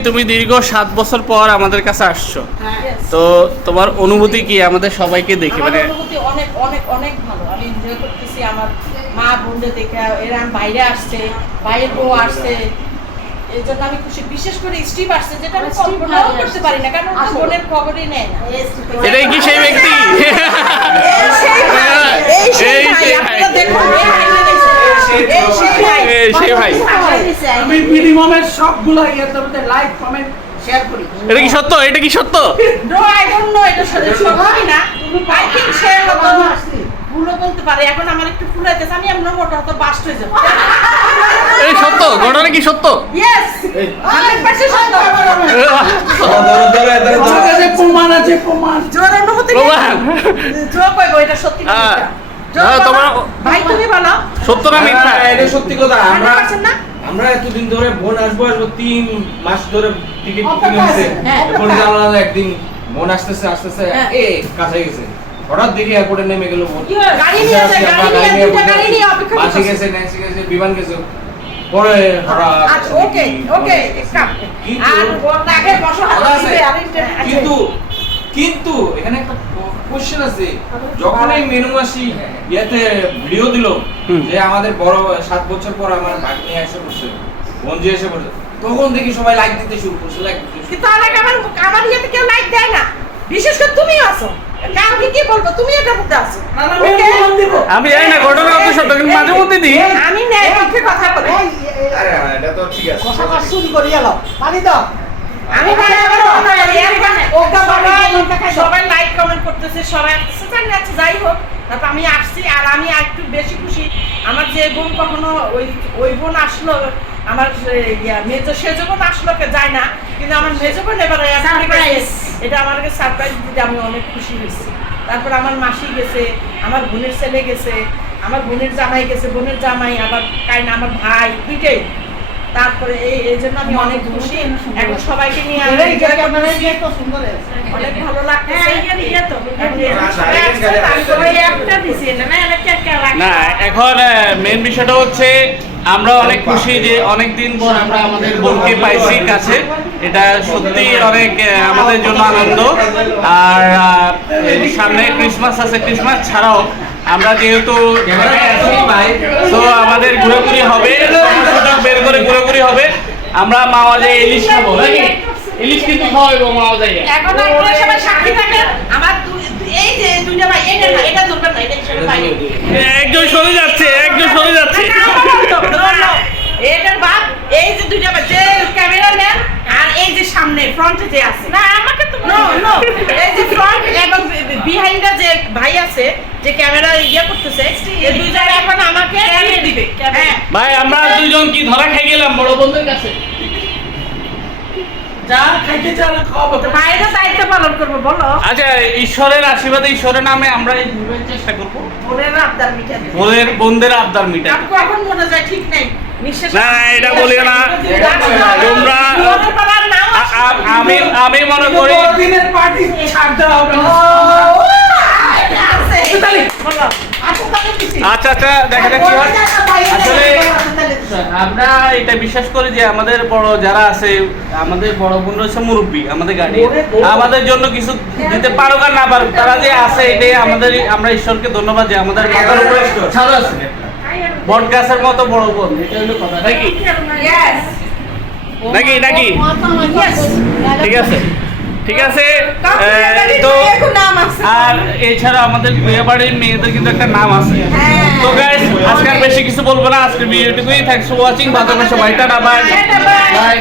তুমি দীর্ঘ সাত বছর পর আমাদের কাছে আসছো। তো তোমার অনুভূতি কি? আমাদের সবাইকে দেখে মানে অনুভূতি অনেক অনেক অনেক ভালো। আমি এনজয় করতেছি। আমার মা বোনদের দেখে এরা বাইরে আসছে বাইরের বউ আসছে। এই জন্য আমি খুশি। বিশেষ করে স্টিভ আসছে যেটা আমি কল্পনাও করতে পারি না কারণ আসলে। বোনের খবরই নেয় না। এটাই কি সেই ব্যক্তি? এই সেই দেখুন, এই ভাইটা দেখছেন? এই সেই ভাই। এই সেই ভাই। আমি মিনিমামের সবগুলো ইয়ের মধ্যে লাইক কমেন্ট শেয়ার করি। এটা কি সত্য? এটা কি সত্য? No, I don't know, এটা সত্যি। সত্যি না। I think সে হয়তো ভুলও বলতে পারে। এখন আমার একটু ফুলাইতেছে, আমি এমন মোটা হয়তো বাস্ট হয়ে যাব। এই সত্য? ঘটনা কি সত্য? Yes, 100% সত্য। প্রমাণ আছে প্রমাণ জোর অনুভূতি প্রমাণ। জোর কইবো, এটা সত্যি না। মিথ্যা? জোর বলো। তোমার- ভাই তুমি বলো সত্য না মিথ্যা এটা সত্যি কথা আমরা আমরা এতদিন ধরে বোন আসব আসব তিন মাস ধরে টিকিট কিনে হ্যাঁ। এরপরে একদিন বোন আসতেছে আসতেছে হ্যাঁ। এ কাছে গেছে হঠাৎ দেখি এয়ারপোর্টে নেমে গেল বোন গাড়ি নিয়ে আসে, গাড়ি নিয়ে, দুইটা গাড়ি নিয়ে অপেক্ষা বাসে গেছে ন্যান্সি গেছে বিমান গেছে পরে হঠাৎ ওকে, ওকে, কাম। আর ওর নাকে বসো, হাত দিবে, আর আচ্ছা। কিন্তু কিন্তু এখানে একটা কোশ্চেন আছে যখন এই মেনু মাসি ইয়েতে ভিডিও দিল যে আমাদের বড় সাত বছর পর আমার ভাগ্নি এসে পড়ছে বঞ্জি এসে পড়ছে তখন দেখি সবাই লাইক দিতে শুরু করছে লাইক কিন্তু অনেক আমার আমার ইয়েতে কেউ লাইক দেয় না বিশেষ করে তুমি আছো আমি কি বলব তুমি এটার মধ্যে আছো আমি জানি না ঘটনা কত সত্য কিন্তু মাঝে মধ্যে দিই আমি ন্যায় পক্ষে কথা বলি আরে হ্যাঁ, এটা তো ঠিক আছে কথা শুরু করি এলো পানি দাও আমি সবাই- লাইক কমেন্ট করতেছে সবাই আসতেছে জানি আচ্ছা, যাই হোক তারপর আসছি আর আমি একটু বেশি খুশি। আমার যে বোন কখনো ওই ওই বোন আসলো আমার মেজো সেজো বোন আসলো যায় না কিন্তু আমার মেজো বোন এবার এটা আমাকে সারপ্রাইজ দিতে আমি অনেক খুশি হয়েছি। তারপর আমার মাসি গেছে আমার বোনের ছেলে গেছে আমার বোনের জামাই গেছে বোনের জামাই আবার কাইনা আমার ভাই দুইটাই। তারপরে এই জন্য আমি অনেক খুশি। এখন সবাইকে নিয়ে অনেক ভালো লাগতেছে। না এখন মেন বিষয়টা হচ্ছে আমরা অনেক খুশি যে অনেক দিন পর আমরা আমাদের বোনকে পাইছি কাছে। এটা সত্যি অনেক আমাদের জন্য আনন্দ। আর সামনে ক্রিসমাস আছে ক্রিসমাস ছাড়াও আমরা যেহেতু ঢাকায় আছি তো আমাদের ঘোরাঘুরি হবে। করে ঘোরাঘুরি হবে আমরা মাওয়া যাই ইলিশ খাব নাকি ইলিশ কিন্তু খাওয়াবো মাওয়া যাই এখন আপনারা সবাই সাক্ষী থাকেন আমার দুই- এই যে দুইটা ভাই এটা না এটা ধরবেন না এটা পাই একজন সরে যাচ্ছে একজন সরে যাচ্ছে এটার বাদ এই যে দুইটা ভাই যে ক্যামেরাম্যান আর এই যে সামনে ফ্রন্টে যে আছে না আমাকে তো নো নো এই যে ফ্রন্ট এবং বিহাইন্ডে যে ভাই আছে যে ক্যামেরা ইয়ে করতেছে এই দুইজন এখন আমাকে দিয়ে দিবে। হ্যাঁ। ভাই আমরা দুইজন কি ধরা খাই গেলাম বড় বন্ধুর কাছে? যা খাইতে চাও না খাওয়াবো তো ভাইরা দায়িত্ব পালন করব বলো। আচ্ছা ঈশ্বরের আশীর্বাদে ঈশ্বরের নামে আমরা এই ঘুরবার চেষ্টা করব। বোনের আবদার মিটা দিবে বোনের বোনদের আবদার মিটাই আর মনে যায় ঠিক নাই। না, এটা বলিও না। তোমরা- মনে করার নাম আ- আ- আমি আমি মনে করি দিনের পার্টি হবে আচ্ছা আচ্ছা দেখা যাক কি হয়। আসলে আমরা এটা বিশ্বাস করি যে আমাদের বড় যারা আছে আমাদের বড় বোন হচ্ছে মুরব্বী আমাদের গাড়ি আমাদের জন্য কিছু দিতে পারুক আর না পারুক তারা যে আছে এটাই আমাদের আমরা ঈশ্বরকে ধন্যবাদ যে আমাদের মাথার উপরে ছাদ আছে বট গাছের মতো বড় বোন এটা হলো কথা নাকি? নাকি নাকি? ঠিক আছে। ঠিক আছে? তো আর এছাড়া আমাদের বিয়ে বাড়ির মেয়েদের কিন্তু একটা নাম আছে। তো গাইস আজকে আর বেশি কিছু বলব না আজকের ভিডিওটুকুই থ্যাংকস ফর ওয়াচিং ভালো সবাই টাটা বাই বাই